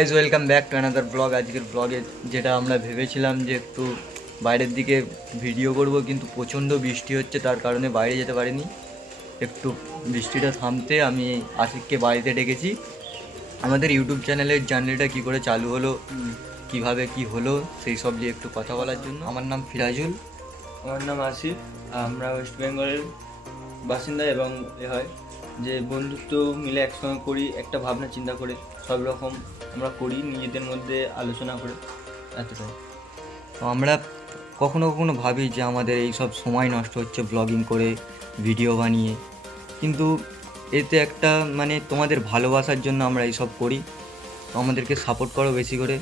Guys welcome back to another blog. আজকের ব্লগে যেটা আমরা ভেবেছিলাম যে একটু বাইরের দিকে ভিডিও করব, কিন্তু প্রচণ্ড বৃষ্টি হচ্ছে, তার কারণে বাইরে যেতে পারিনি। একটু বৃষ্টিটা থামতে আমি আশিককে বাড়িতে ডেকেছি। আমাদের ইউটিউব চ্যানেলের জার্নিটা কী করে চালু হলো, কিভাবে কি হলো, সেই সব নিয়ে একটু কথা বলার জন্য। আমার নাম ফিরাজুল। আমার নাম আসিফ। আমরা ওয়েস্ট বেঙ্গলের বাসিন্দা এবং হয় যে বন্ধুত্ব মিলে একসঙ্গে করি, একটা ভাবনা চিন্তা করে সব রকম আমরা করি, নিজেদের মধ্যে আলোচনা করে, এতটাই। তো আমরা কখনো কখনো ভাবি যে আমাদের এই সব সময় নষ্ট হচ্ছে ব্লগিং করে, ভিডিও বানিয়ে, কিন্তু এতে একটা তোমাদের ভালোবাসার জন্য আমরা এইসব করি। তো আমাদেরকে সাপোর্ট করো বেশি করে,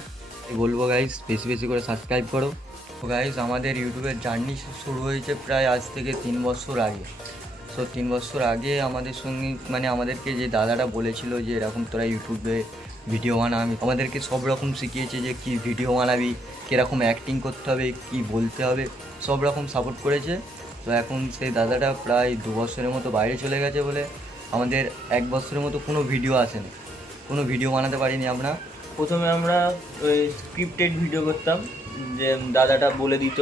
বলবো গাইজ, বেশি বেশি করে সাবস্ক্রাইব করো। তো গাইজ আমাদের ইউটিউবের জার্নি শুরু হয়েছে প্রায় আজ থেকে 3 বছর আগে। তো 3 বছর আগে আমাদের সঙ্গে আমাদেরকে যে দাদাটা বলেছিল যে এরকম তোরা ইউটিউবে ভিডিও বানাবি, আমাদেরকে সব রকম শিখিয়েছে যে কী ভিডিও বানাবি, কীরকম অ্যাক্টিং করতে হবে, কী বলতে হবে, সব রকম সাপোর্ট করেছে। তো এখন সেই দাদাটা প্রায় 2 বছরের মতো বাইরে চলে গেছে বলে আমাদের 1 বছরের মতো কোনো ভিডিও আসেনি, কোনো ভিডিও বানাতে পারিনি আমরা। প্রথমে আমরা ওই স্ক্রিপ্টেড ভিডিও করতাম, যে দাদাটা বলে দিত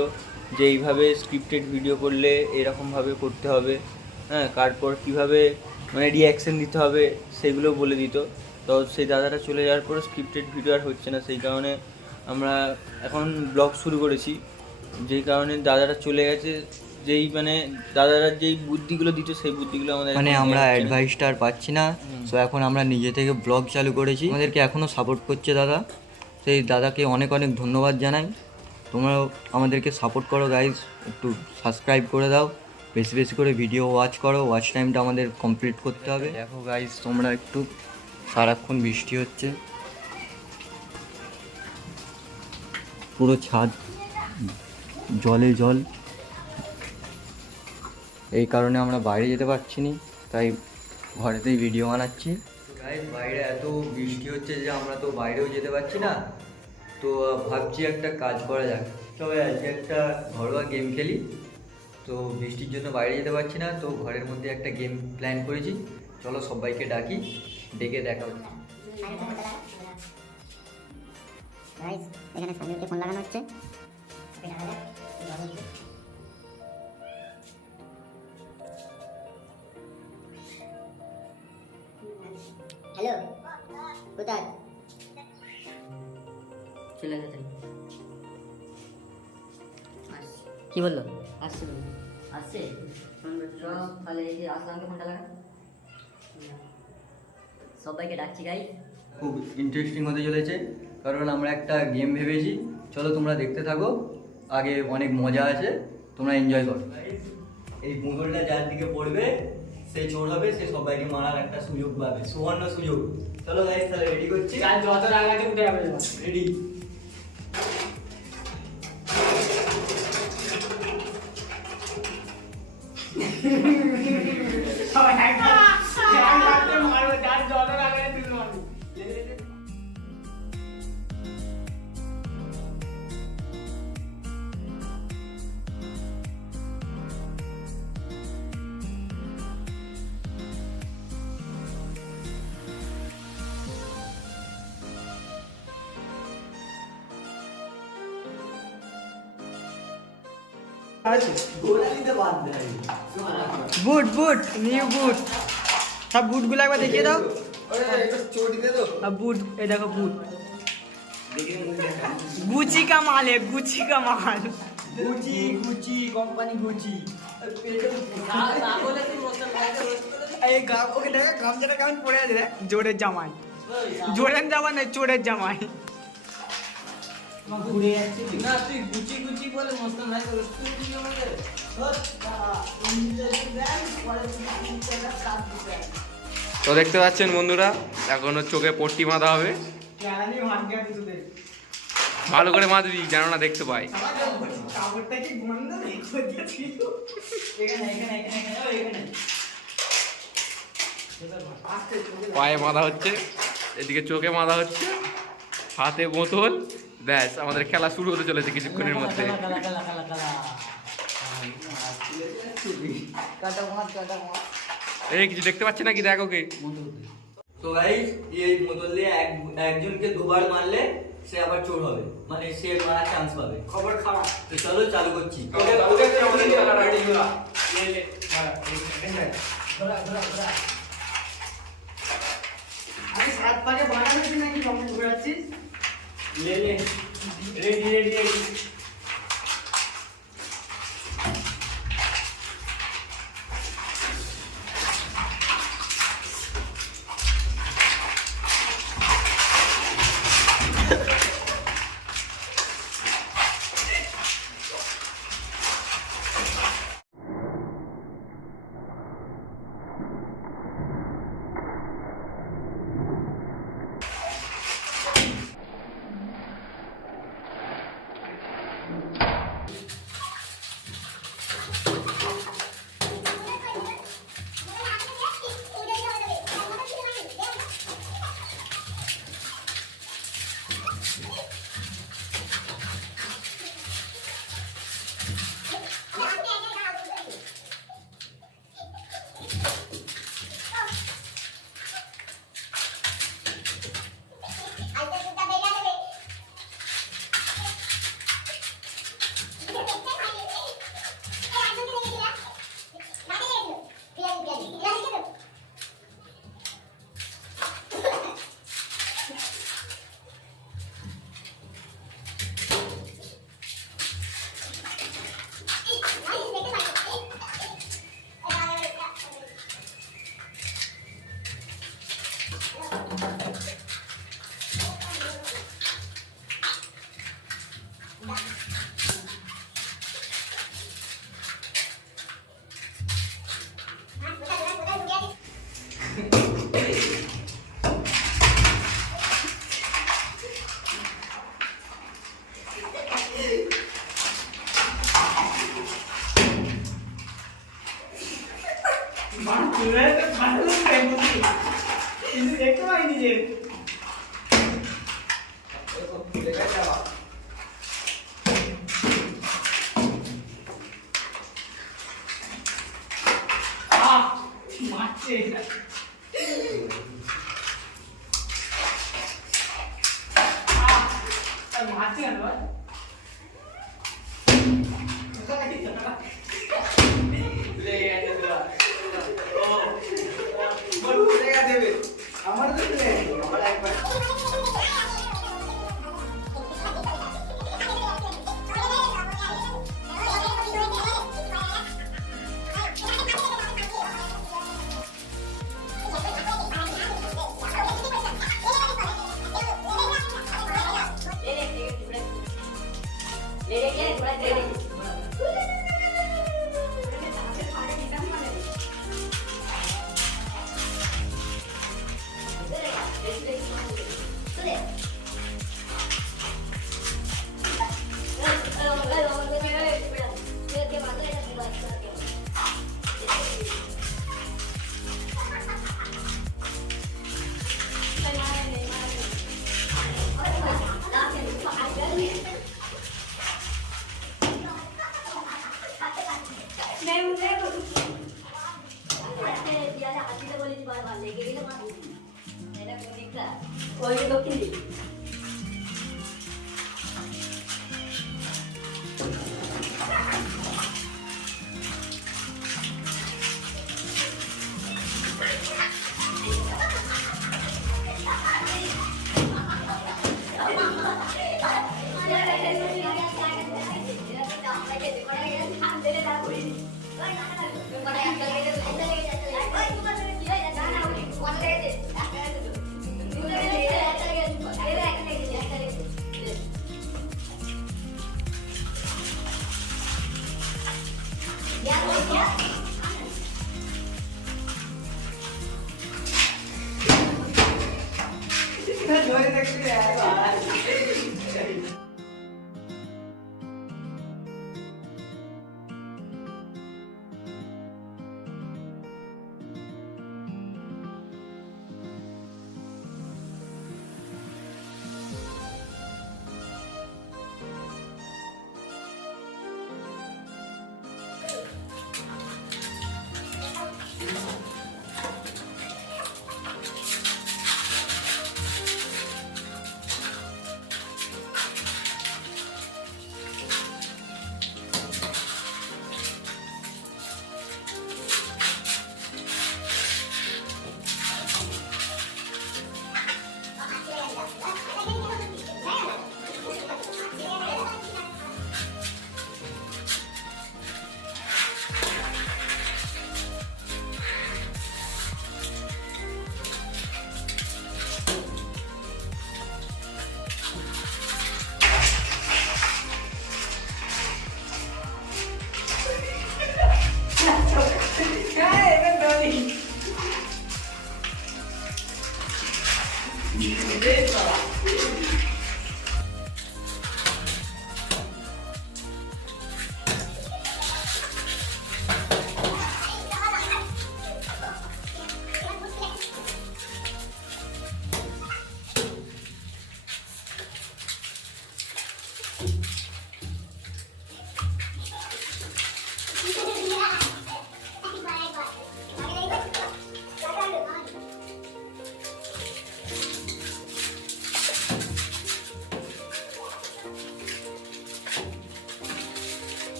যে এইভাবে স্ক্রিপ্টেড ভিডিও করলে এরকমভাবে করতে হবে, হ্যাঁ, তারপর কীভাবে রিয়াকশান দিতে হবে সেগুলো বলে দিত। তো সেই দাদাটা চলে যাওয়ার পর স্ক্রিপ্টেড ভিডিও আর হচ্ছে না, সেই কারণে আমরা এখন ব্লগ শুরু করেছি। যেই কারণে দাদাটা চলে গেছে, যেই দাদারা যেই বুদ্ধিগুলো দিত সেই বুদ্ধিগুলো আমাদের আমরা অ্যাডভাইসটা আর পাচ্ছি না। তো এখন আমরা নিজে থেকে ব্লগ চালু করেছি, আমাদেরকে এখনও সাপোর্ট করছে দাদা, সেই দাদাকে অনেক অনেক ধন্যবাদ জানাই। তোমরাও আমাদেরকে সাপোর্ট করো গাইজ, একটু সাবস্ক্রাইব করে দাও, বেশি বেশি করে ভিডিও ওয়াচ করো, ওয়াচ টাইমটা আমাদের কমপ্লিট করতে হবে। দেখো গাইজ তোমরা একটু, সারাক্ষণ বৃষ্টি হচ্ছে, পুরো ছাদ জলে জল, এই কারণে আমরা বাইরে যেতে পারছি না, তাই ঘরেতেই ভিডিও বানাচ্ছি। গাইজ বাইরে এত বৃষ্টি হচ্ছে যে আমরা তো বাইরেও যেতে পারছি না। তো ভাবছি একটা কাজ করা যাক, তবে আজকে একটা ঘরোয়া গেম খেলি। তো বৃষ্টির জন্য বাইরে যেতে পারছি না, তো ঘরের মধ্যে একটা গেম প্ল্যান করেছি। চলো সবাইকে ডাকি, ডেকে দেখা হচ্ছে। এখানে সামনে ফোন লাগানো হচ্ছে। হ্যালো, কোথায় চলে গেছে? কি বললো? আসছে আসছে তাহলে এই যে আসলামকে ফোনটা লাগা, সবাইকে ডাকছি গাই। খুব ইন্টারেস্টিং হতে চলেছে, কারণ আমরা একটা গেম ভেবেছি। চলো তোমরা দেখতে থাকো, আগে অনেক মজা আছে, তোমরা এনজয় করো। এই পুঙ্গলটা যার দিকে পড়বে সে চোর হবে, সে সবাইকে মারার একটা সুযোগ পাবে, সুবর্ণ সুযোগ। চলো গাইস তাহলে রেডি করছি, যত আগে আছে উঠে যাবে, রেডি। বুট বুট নিউ বুট, সব বুটগুলো একবার দেখিয়ে দাও। বুট, এই দেখো বুট, গুচি কা মাল, গুচি কা মাল, গুচি গুচি কোম্পানি গুচি। এই ওকে দেখো গামছাটা কেমন পড়ে আছে, দেখ, জোরের জামাই, জোরের জামা নয়, চোরের জামাই। ঘুরে যাচ্ছি না, তুই গুচি গুচি বলে মস্ত নাই করিস তুই আমাদের। তো দেখতে পাচ্ছেন বন্ধুরা, এখনো চোখে পট্টি বাঁধা হবে, ভালো করে বাঁধবি যেন না দেখতে পাই। পায়ে বাঁধা হচ্ছে, এদিকে চোখে বাঁধা হচ্ছে, হাতে বোতল, ব্যাস আমাদের খেলা শুরু হতে চলেছে কিছুক্ষণের মধ্যে। এই কিছু দেখতে পাচ্ছি নাকি, দেখো কে তো গাইস এই বোতল দিয়ে একজনকে দুবার মারলে সে আবার চোর হবে, মানে সে মারার চান্স পাবে। খবর খারাপ। তো চলো চালু করছি। আমি 7 পাকে বানাচ্ছি নাকি কমপ্লিট ঘোরাচ্ছিস? লে রেডি রেডি রেডি। দেখতে পাইনি যে মারছে মারছে কেন ভাই? আমার তো আমার একবার ওই দক্ষিণ দিক জোরে দেখতে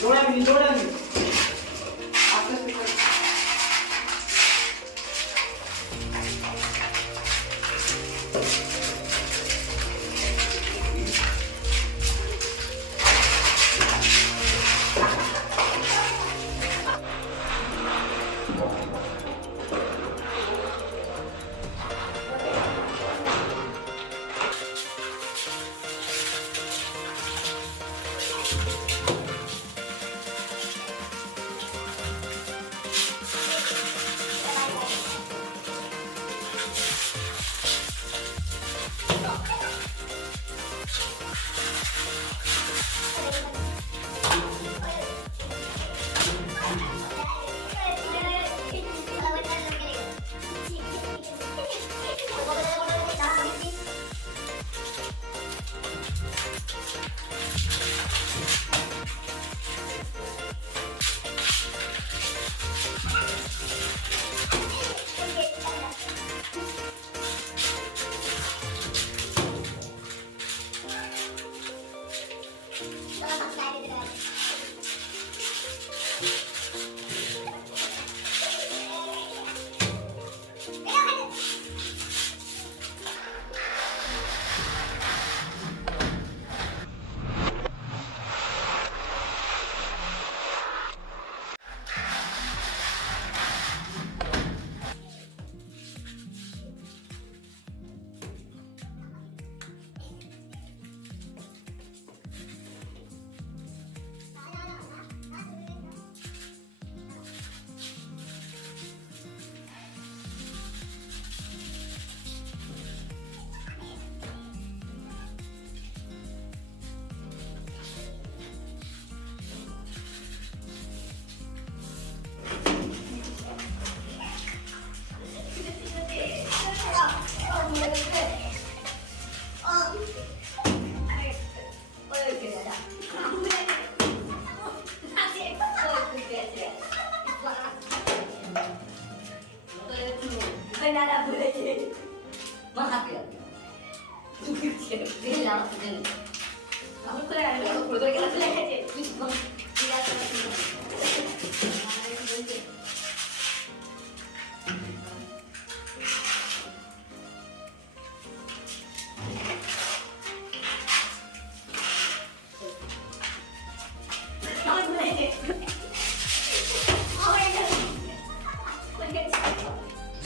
দৌড়াবি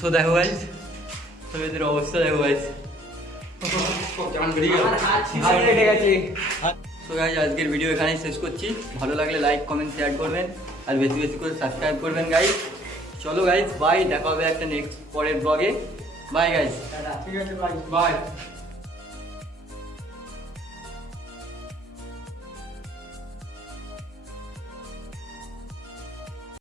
সো দেখো গাইস, তো এদের অবস্থা দেখো গাইস, সো গাইস আজকের ভিডিও এখানেই শেষ করছি। ভালো লাগলে লাইক কমেন্ট শেয়ার করবেন আর বেশি বেশি করে সাবস্ক্রাইব করবেন গাইস। চলো গাইস, বাই, দেখা হবে একটা নেক্সট পরের ব্লগে। Bye guys. ঠিক আছে, বাই। বাই।